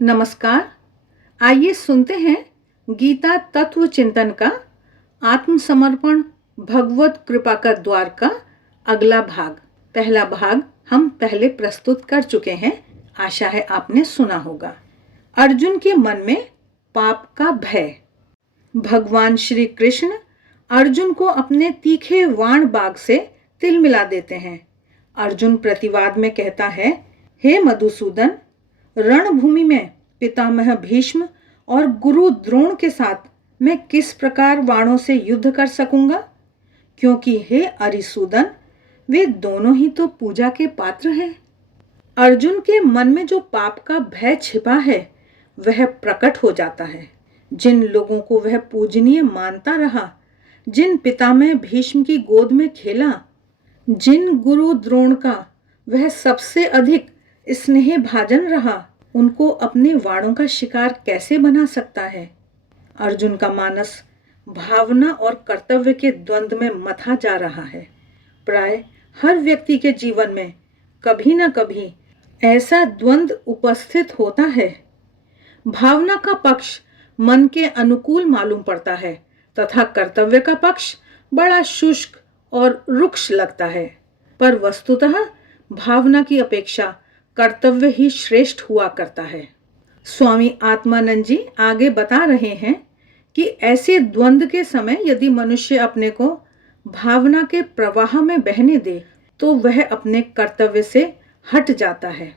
नमस्कार। आइए सुनते हैं गीता तत्व चिंतन का आत्मसमर्पण भगवत कृपा का द्वार का अगला भाग। पहला भाग हम पहले प्रस्तुत कर चुके हैं, आशा है आपने सुना होगा। अर्जुन के मन में पाप का भय। भगवान श्री कृष्ण अर्जुन को अपने तीखे वाण बाग से तिल मिला देते हैं। अर्जुन प्रतिवाद में कहता है, हे मधुसूदन, रणभूमि में पितामह भीष्म और गुरु द्रोण के साथ मैं किस प्रकार वाणों से युद्ध कर सकूंगा, क्योंकि हे अरिसूदन, वे दोनों ही तो पूजा के पात्र हैं। अर्जुन के मन में जो पाप का भय छिपा है वह प्रकट हो जाता है। जिन लोगों को वह पूजनीय मानता रहा, जिन पितामह भीष्म की गोद में खेला, जिन गुरु द्रोण का वह सबसे अधिक स्नेह भाजन रहा, उनको अपने वाणों का शिकार कैसे बना सकता है। अर्जुन का मानस भावना और कर्तव्य के द्वंद्व में मथा जा रहा है। प्राय हर व्यक्ति के जीवन में कभी न कभी ऐसा द्वंद्व उपस्थित होता है। भावना का पक्ष मन के अनुकूल मालूम पड़ता है तथा कर्तव्य का पक्ष बड़ा शुष्क और रुक्ष लगता है, पर वस्तुतः भावना की अपेक्षा कर्तव्य ही श्रेष्ठ हुआ करता है। स्वामी आत्मानंद जी आगे बता रहे हैं कि ऐसे द्वंद्व के समय यदि मनुष्य अपने को भावना के प्रवाह में बहने दे तो वह अपने कर्तव्य से हट जाता है।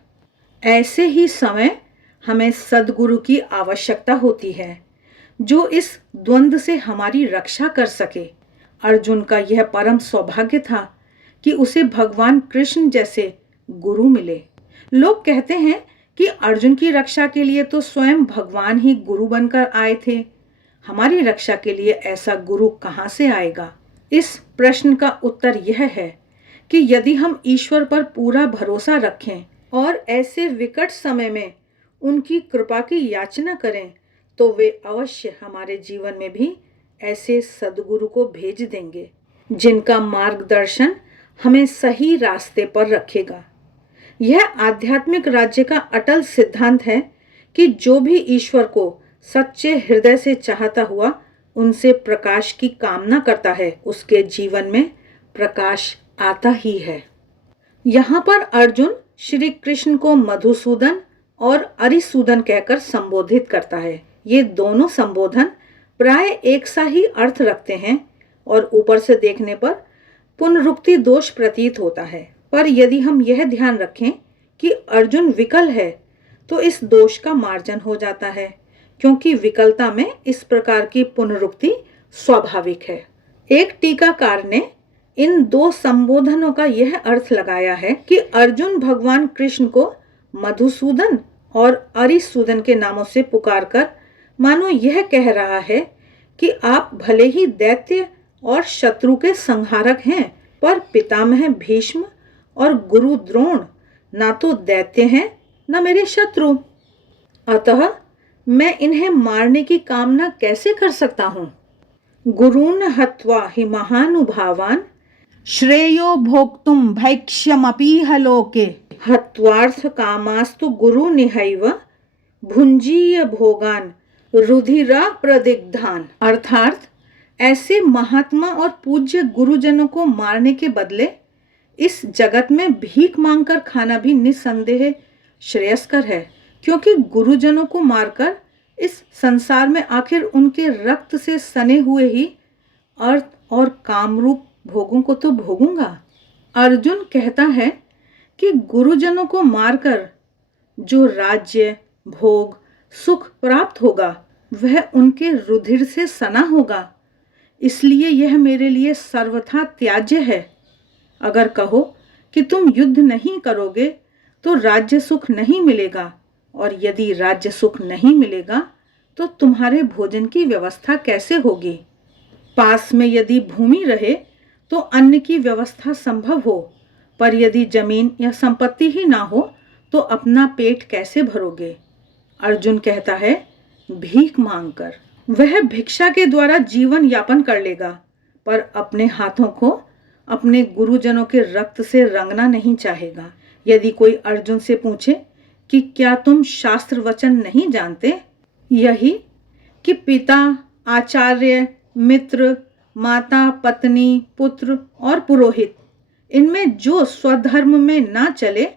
ऐसे ही समय हमें सद्गुरु की आवश्यकता होती है जो इस द्वंद्व से हमारी रक्षा कर सके। अर्जुन का यह परम सौभाग्य था कि उसे भगवान कृष्ण जैसे गुरु मिले। लोग कहते हैं कि अर्जुन की रक्षा के लिए तो स्वयं भगवान ही गुरु बनकर आए थे। हमारी रक्षा के लिए ऐसा गुरु कहाँ से आएगा? इस प्रश्न का उत्तर यह है कि यदि हम ईश्वर पर पूरा भरोसा रखें और ऐसे विकट समय में उनकी कृपा की याचना करें तो वे अवश्य हमारे जीवन में भी ऐसे सद्गुरु को भेज देंगे जिनका मार्गदर्शन हमें सही रास्ते पर रखेगा। यह आध्यात्मिक राज्य का अटल सिद्धांत है कि जो भी ईश्वर को सच्चे हृदय से चाहता हुआ उनसे प्रकाश की कामना करता है, उसके जीवन में प्रकाश आता ही है। यहाँ पर अर्जुन श्री कृष्ण को मधुसूदन और अरिसूदन कहकर संबोधित करता है। ये दोनों संबोधन प्राय एक सा ही अर्थ रखते हैं और ऊपर से देखने पर पुनरुक्ति दोष प्रतीत होता है, पर यदि हम यह ध्यान रखें कि अर्जुन विकल है तो इस दोष का मार्जन हो जाता है, क्योंकि विकलता में इस प्रकार की पुनरुक्ति स्वाभाविक है। एक टीकाकार ने इन दो संबोधनों का यह अर्थ लगाया है कि अर्जुन भगवान कृष्ण को मधुसूदन और अरिसूदन के नामों से पुकारकर मानो यह कह रहा है कि आप भले ही दैत्य और शत्रु के संहारक हैं, पर पितामह भीष्म और गुरु द्रोण ना तो दैत्य हैं न मेरे शत्रु, अतः मैं इन्हें मारने की कामना कैसे कर सकता हूँ। गुरून् हत्वा हि महानुभावान् श्रेयो भोक्तुं भैक्ष्यमपीह लोके हत्वार्थ कामास्तु गुरु निहैव भुंजीय भोगान रुधिरा प्रदिग्धान। अर्थात ऐसे महात्मा और पूज्य गुरुजनों को मारने के बदले इस जगत में भीख मांगकर खाना भी निसंदेह श्रेयस्कर है, क्योंकि गुरुजनों को मारकर इस संसार में आखिर उनके रक्त से सने हुए ही अर्थ और कामरूप भोगों को तो भोगूंगा। अर्जुन कहता है कि गुरुजनों को मारकर जो राज्य, भोग, सुख प्राप्त होगा वह उनके रुधिर से सना होगा, इसलिए यह मेरे लिए सर्वथा त्याज्य है। अगर कहो कि तुम युद्ध नहीं करोगे तो राज्य सुख नहीं मिलेगा, और यदि राज्य सुख नहीं मिलेगा तो तुम्हारे भोजन की व्यवस्था कैसे होगी। पास में यदि भूमि रहे तो अन्न की व्यवस्था संभव हो, पर यदि जमीन या संपत्ति ही ना हो तो अपना पेट कैसे भरोगे। अर्जुन कहता है, भीख मांगकर वह भिक्षा के द्वारा जीवन यापन कर लेगा, पर अपने हाथों को अपने गुरुजनों के रक्त से रंगना नहीं चाहेगा। यदि कोई अर्जुन से पूछे कि क्या तुम शास्त्र वचन नहीं जानते? यही कि पिता, आचार्य, मित्र, माता, पत्नी, पुत्र और पुरोहित, इनमें जो स्वधर्म में ना चले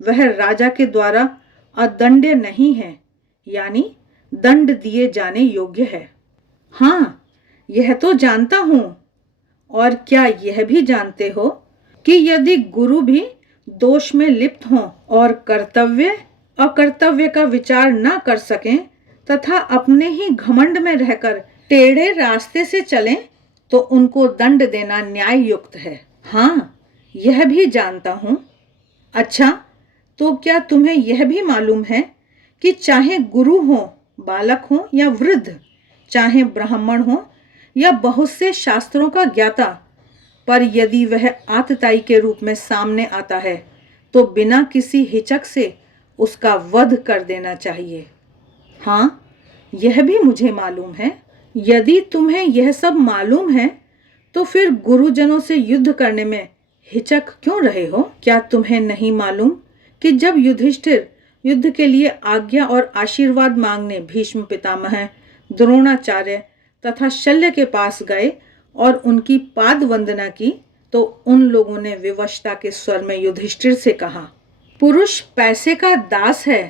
वह राजा के द्वारा अदंड्य नहीं है, यानी दंड दिए जाने योग्य है। हाँ, यह तो जानता हूं। और क्या यह भी जानते हो कि यदि गुरु भी दोष में लिप्त हों और कर्तव्य अकर्तव्य का विचार ना कर सकें तथा अपने ही घमंड में रहकर टेढ़े रास्ते से चलें, तो उनको दंड देना न्याय युक्त है। हाँ, यह भी जानता हूं। अच्छा, तो क्या तुम्हें यह भी मालूम है कि चाहे गुरु हो, बालक हो या वृद्ध, चाहे ब्राह्मण हो या बहुत से शास्त्रों का ज्ञाता, पर यदि वह आतताई के रूप में सामने आता है तो बिना किसी हिचक से उसका वध कर देना चाहिए। हाँ, यह भी मुझे मालूम है। यदि तुम्हें यह सब मालूम है तो फिर गुरुजनों से युद्ध करने में हिचक क्यों रहे हो? क्या तुम्हें नहीं मालूम कि जब युधिष्ठिर युद्ध के लिए आज्ञा और आशीर्वाद मांगने भीष्म पितामह, द्रोणाचार्य तथा शल्य के पास गए और उनकी पाद वंदना की, तो उन लोगों ने विवशता के स्वर में युधिष्ठिर से कहा, पुरुष पैसे का दास है,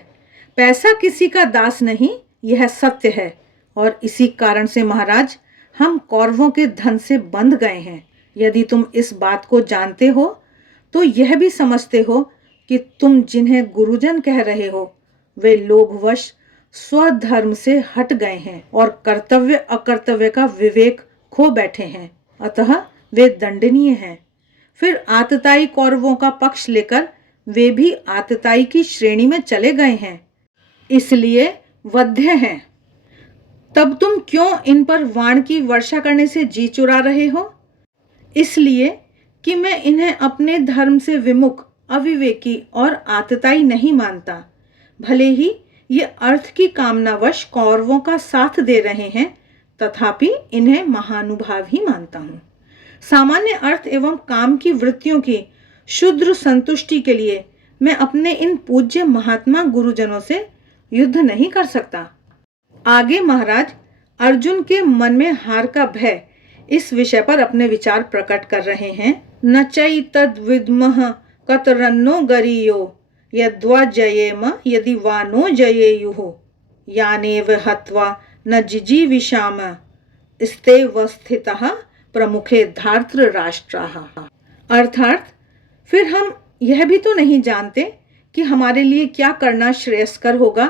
पैसा किसी का दास नहीं, यह सत्य है। और इसी कारण से महाराज, हम कौरवों के धन से बंध गए हैं। यदि तुम इस बात को जानते हो तो यह भी समझते हो कि तुम जिन्हें गुरुजन कह रहे हो वे लोभवश स्वधर्म से हट गए हैं और कर्तव्य अकर्तव्य का विवेक खो बैठे हैं, अतः वे दंडनीय हैं। फिर आतताई कौरवों का पक्ष लेकर वे भी आतताई की श्रेणी में चले गए हैं, इसलिए वध्य हैं। तब तुम क्यों इन पर वाण की वर्षा करने से जी चुरा रहे हो? इसलिए कि मैं इन्हें अपने धर्म से विमुख, अविवेकी और आतताई नहीं मानता। भले ही ये अर्थ की कामनावश कौरवों का साथ दे रहे हैं, तथापि इन्हें महानुभाव ही मानता हूँ। सामान्य अर्थ एवं काम की वृत्तियों की शुद्र संतुष्टि के लिए मैं अपने इन पूज्य महात्मा गुरुजनों से युद्ध नहीं कर सकता। आगे महाराज अर्जुन के मन में हार का भय इस विषय पर अपने विचार प्रकट कर रहे हैं। न चै तद विद्मः कतरन्नो गरीयो यद्वा जयेम यदि वा नो जयेयुः यानेव हत्वा न जिजीविषाम स्तेव स्थितः प्रमुखे धार्त्र राष्ट्राः। अर्थात फिर हम यह भी तो नहीं जानते कि हमारे लिए क्या करना श्रेयस्कर होगा।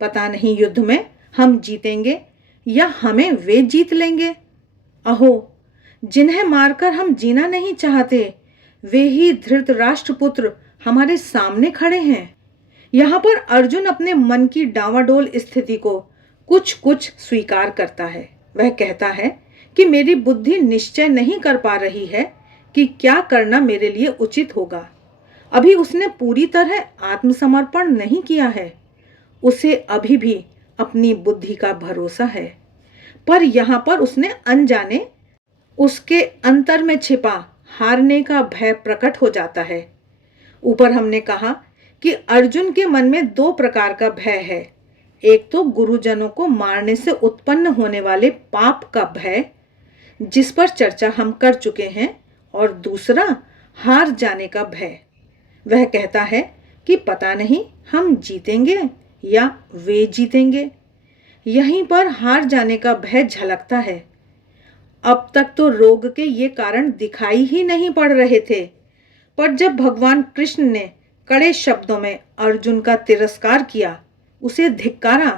पता नहीं युद्ध में हम जीतेंगे या हमें वे जीत लेंगे। अहो, जिन्हें मारकर हम जीना नहीं चाहते वे ही धृतराष्ट्र पुत्र हमारे सामने खड़े हैं। यहाँ पर अर्जुन अपने मन की डांवाडोल स्थिति को कुछ कुछ स्वीकार करता है। वह कहता है कि मेरी बुद्धि निश्चय नहीं कर पा रही है कि क्या करना मेरे लिए उचित होगा। अभी उसने पूरी तरह आत्मसमर्पण नहीं किया है, उसे अभी भी अपनी बुद्धि का भरोसा है। पर यहाँ पर उसने अनजाने उसके अंतर में छिपा हारने का भय प्रकट हो जाता है। ऊपर हमने कहा कि अर्जुन के मन में दो प्रकार का भय है। एक तो गुरुजनों को मारने से उत्पन्न होने वाले पाप का भय, जिस पर चर्चा हम कर चुके हैं, और दूसरा हार जाने का भय। वह कहता है कि पता नहीं हम जीतेंगे या वे जीतेंगे। यहीं पर हार जाने का भय झलकता है। अब तक तो रोग के ये कारण दिखाई ही नहीं पड़ रहे थे, पर जब भगवान कृष्ण ने कड़े शब्दों में अर्जुन का तिरस्कार किया, उसे धिक्कारा,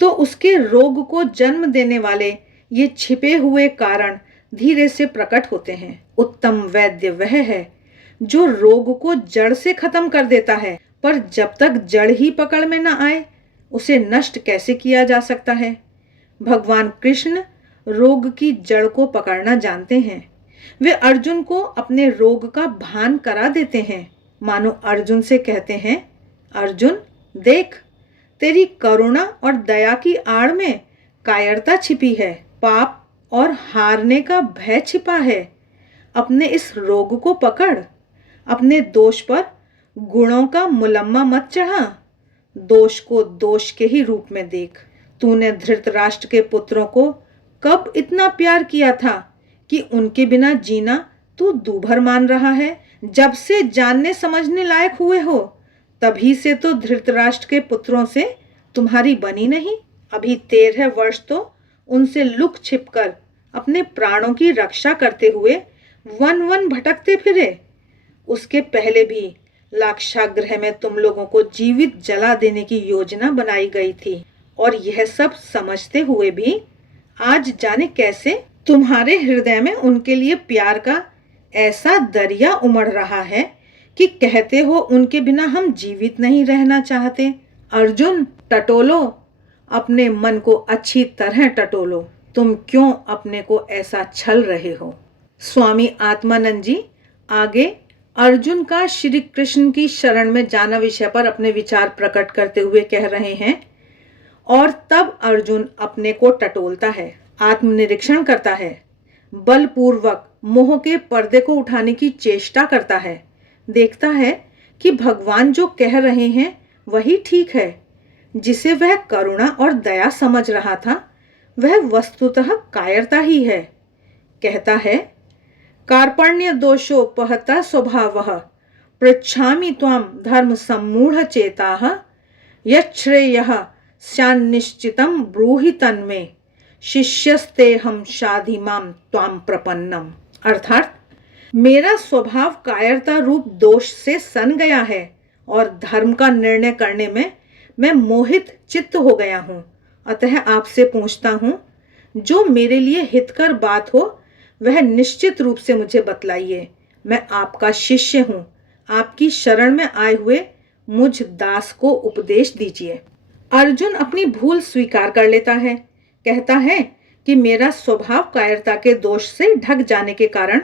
तो उसके रोग को जन्म देने वाले ये छिपे हुए कारण धीरे से प्रकट होते हैं। उत्तम वैद्य वह है जो रोग को जड़ से खत्म कर देता है, पर जब तक जड़ ही पकड़ में न आए उसे नष्ट कैसे किया जा सकता है। भगवान कृष्ण रोग की जड़ को पकड़ना जानते हैं। वे अर्जुन को अपने रोग का भान करा देते हैं। मानो अर्जुन से कहते हैं, अर्जुन देख, तेरी करुणा और दया की आड़ में कायरता छिपी है, पाप और हारने का भय छिपा है। अपने इस रोग को पकड़, अपने दोष पर गुणों का मुलम्मा मत चढ़ा। दोष को दोष के ही रूप में देख। तूने धृतराष्ट्र के पुत्रों को कब इतना प्यार किया था कि उनके बिना जीना तू दूभर मान रहा है? जब से जानने समझने लायक हुए हो तभी से तो धृतराष्ट्र के पुत्रों से तुम्हारी बनी नहीं। अभी 13 वर्ष तो उनसे लुक छिपकर अपने प्राणों की रक्षा करते हुए वन वन भटकते फिरे। उसके पहले भी लाक्षागृह में तुम लोगों को जीवित जला देने की योजना बनाई गई थी, और यह सब समझते हुए भी आज जाने कैसे तुम्हारे हृदय में उनके लिए प्यार का ऐसा दरिया उमड़ रहा है कि कहते हो उनके बिना हम जीवित नहीं रहना चाहते। अर्जुन, टटोलो, अपने मन को अच्छी तरह टटोलो। तुम क्यों अपने को ऐसा छल रहे हो? स्वामी आत्मानंद जी आगे अर्जुन का श्री कृष्ण की शरण में जाना विषय पर अपने विचार प्रकट करते हुए कह रहे हैं। और तब अर्जुन अपने को टटोलता है, आत्मनिरीक्षण करता है, बलपूर्वक मोह के पर्दे को उठाने की चेष्टा करता है, देखता है कि भगवान जो कह रहे हैं वही ठीक है। जिसे वह करुणा और दया समझ रहा था वह वस्तुतः कायरता ही है। कहता है, कार्पण्य दोषोपहता स्वभावः पृच्छामि त्वां धर्म सम्मूढ़ चेताः यच्छ्रेयः स्यान्निश्चितं ब्रूहि तन्मे शिष्यस्तेहं शाधि मां त्वां प्रपन्नम। अर्थात मेरा स्वभाव कायरता रूप दोष से सन गया है और धर्म का निर्णय करने में मैं मोहित चित्त हो गया हूँ। अतः आपसे पूछता हूँ, जो मेरे लिए हितकर बात हो वह निश्चित रूप से मुझे बतलाइए। मैं आपका शिष्य हूँ, आपकी शरण में आए हुए मुझ दास को उपदेश दीजिए। अर्जुन अपनी भूल स्वीकार कर लेता है, कहता है कि मेरा स्वभाव कायरता के दोष से ढक जाने के कारण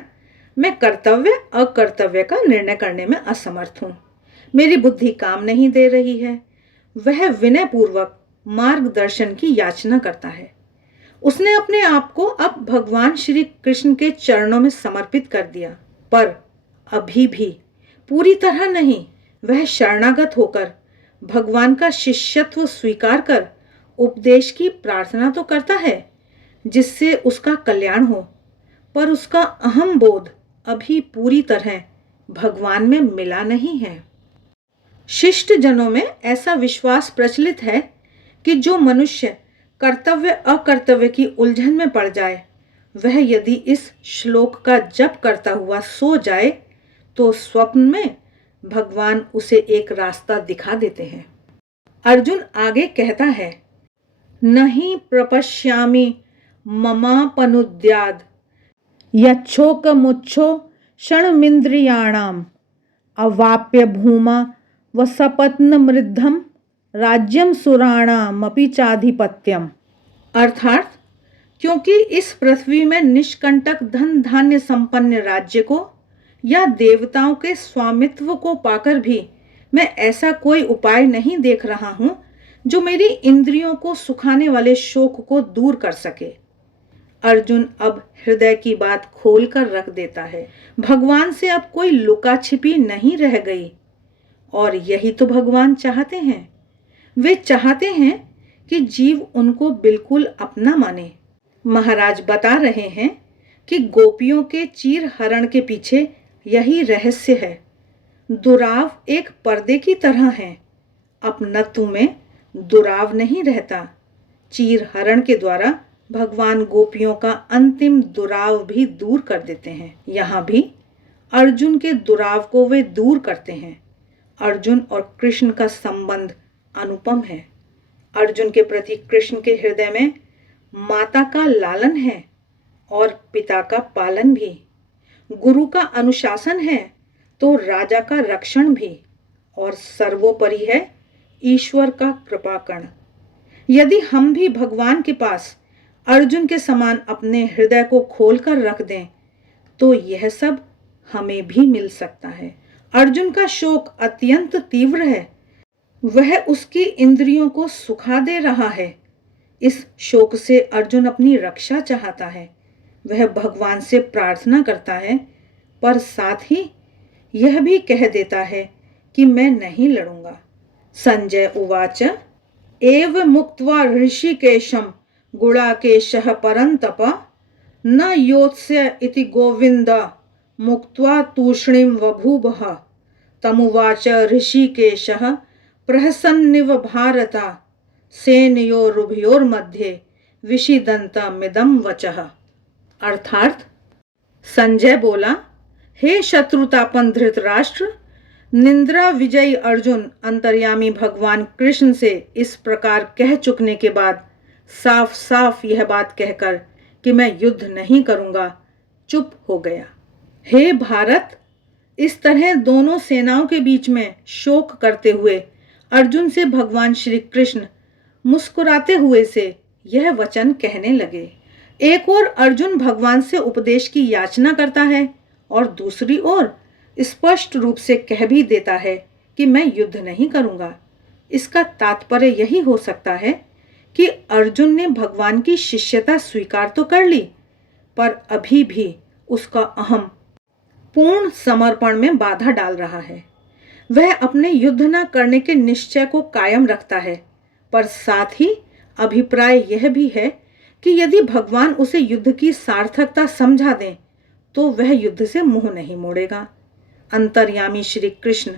मैं कर्तव्य अकर्तव्य का निर्णय करने में असमर्थ हूँ। मेरी बुद्धि काम नहीं दे रही है। वह विनय पूर्वक मार्गदर्शन की याचना करता है। उसने अपने आप को अब भगवान श्री कृष्ण के चरणों में समर्पित कर दिया, पर अभी भी पूरी तरह नहीं। वह शरणागत होकर भगवान का शिष्यत्व स्वीकार कर उपदेश की प्रार्थना तो करता है जिससे उसका कल्याण हो, पर उसका अहम बोध अभी पूरी तरह भगवान में मिला नहीं है। शिष्ट जनों में ऐसा विश्वास प्रचलित है कि जो मनुष्य कर्तव्य अकर्तव्य की उलझन में पड़ जाए वह यदि इस श्लोक का जप करता हुआ सो जाए तो स्वप्न में भगवान उसे एक रास्ता दिखा देते हैं। अर्जुन आगे कहता है, नहीं प्रपश्यामि ममापनुद्याद यच्छोकमुच्छो क्षणमिन्द्रियाणाम अवाप्य भूमा वसपत्न मृद्धम राज्यम सुराणामपि चाधिपत्यम। अर्थात क्योंकि इस पृथ्वी में निष्कंटक धन धान्य संपन्न राज्य को या देवताओं के स्वामित्व को पाकर भी मैं ऐसा कोई उपाय नहीं देख रहा हूं जो मेरी इंद्रियों को सुखाने वाले शोक को दूर कर सके। अर्जुन अब हृदय की बात खोल कर रख देता है। भगवान से अब कोई लुका छिपी नहीं रह गई, और यही तो भगवान चाहते हैं। वे चाहते हैं कि जीव उनको बिल्कुल अपना माने। महाराज बता रहे हैं कि गोपियों के चीर हरण के पीछे यही रहस्य है। दुराव एक पर्दे की तरह है, अपनत्व में दुराव नहीं रहता। चीर हरण के द्वारा भगवान गोपियों का अंतिम दुराव भी दूर कर देते हैं। यहाँ भी अर्जुन के दुराव को वे दूर करते हैं। अर्जुन और कृष्ण का संबंध अनुपम है। अर्जुन के प्रति कृष्ण के हृदय में माता का लालन है और पिता का पालन भी, गुरु का अनुशासन है तो राजा का रक्षण भी, और सर्वोपरि है ईश्वर का कृपाकण। यदि हम भी भगवान के पास अर्जुन के समान अपने हृदय को खोलकर रख दें तो यह सब हमें भी मिल सकता है। अर्जुन का शोक अत्यंत तीव्र है, वह उसकी इंद्रियों को सुखा दे रहा है। इस शोक से अर्जुन अपनी रक्षा चाहता है। वह भगवान से प्रार्थना करता है, पर साथ ही यह भी कह देता है कि मैं नहीं लड़ूंगा। संजय उवाच एव मुक्त्वा ऋषिकेशं गुडाकेशः परन्तप न योत्स्य इति गोविन्द मुक्त्वा तूष्णीं बभूवः। तमुवाच ऋषिकेशः प्रहसन्निव भारत सेनयोरुभयोर्मध्ये विषिदन्तमिदं वचः। अर्थात संजय बोला, हे शत्रुतापन धृतराष्ट्र, निंद्रा विजयी अर्जुन अंतर्यामी भगवान कृष्ण से इस प्रकार कह चुकने के बाद साफ साफ यह बात कहकर कि मैं युद्ध नहीं करूंगा, चुप हो गया। हे भारत, इस तरह दोनों सेनाओं के बीच में शोक करते हुए अर्जुन से भगवान श्री कृष्ण मुस्कुराते हुए से यह वचन कहने लगे। एक ओर अर्जुन भगवान से उपदेश की याचना करता है और दूसरी ओर स्पष्ट रूप से कह भी देता है कि मैं युद्ध नहीं करूंगा। इसका तात्पर्य यही हो सकता है कि अर्जुन ने भगवान की शिष्यता स्वीकार तो कर ली, पर अभी भी उसका अहम पूर्ण समर्पण में बाधा डाल रहा है। वह अपने युद्ध न करने के निश्चय को कायम रखता है, पर साथ ही अभिप्राय यह भी है कि यदि भगवान उसे युद्ध की सार्थकता समझा दें तो वह युद्ध से मुंह नहीं मोड़ेगा। अंतर्यामी श्री कृष्ण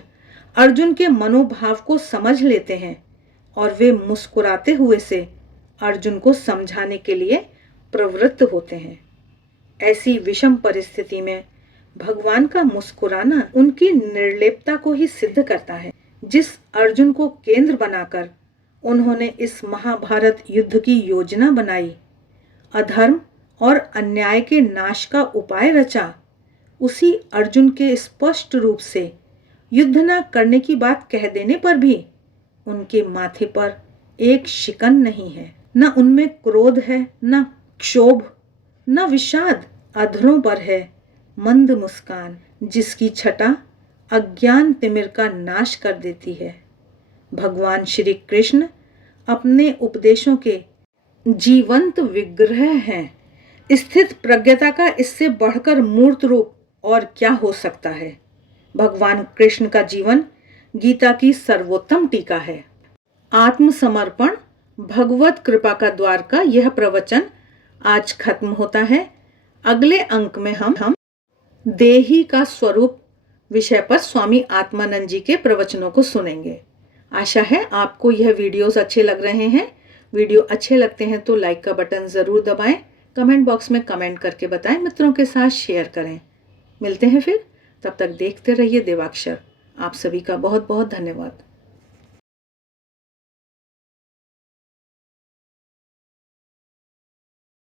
अर्जुन के मनोभाव को समझ लेते हैं और वे मुस्कुराते हुए से अर्जुन को समझाने के लिए प्रवृत्त होते हैं। ऐसी विषम परिस्थिति में भगवान का मुस्कुराना उनकी निर्लेपता को ही सिद्ध करता है। जिस अर्जुन को केंद्र बनाकर उन्होंने इस महाभारत युद्ध की योजना बनाई, अधर्म और अन्याय के नाश का उपाय रचा, उसी अर्जुन के स्पष्ट रूप से युद्ध न करने की बात कह देने पर भी उनके माथे पर एक शिकन नहीं है, न उनमें क्रोध है, न क्षोभ, न विषाद। अधरों पर है मंद मुस्कान, जिसकी छटा अज्ञान तिमिर का नाश कर देती है। भगवान श्री कृष्ण अपने उपदेशों के जीवंत विग्रह हैं। स्थित प्रज्ञता का इससे बढ़कर मूर्त रूप और क्या हो सकता है। भगवान कृष्ण का जीवन गीता की सर्वोत्तम टीका है। आत्मसमर्पण भगवत कृपा का द्वार का यह प्रवचन आज खत्म होता है। अगले अंक में हम देही का स्वरूप विषय पर स्वामी आत्मानंद जी के प्रवचनों को सुनेंगे। आशा है आपको यह वीडियोस अच्छे लग रहे हैं। वीडियो अच्छे लगते हैं तो लाइक का बटन ज़रूर दबाएं, कमेंट बॉक्स में कमेंट करके बताएं, मित्रों के साथ शेयर करें। मिलते हैं फिर, तब तक देखते रहिए देवाक्षर। आप सभी का बहुत बहुत धन्यवाद।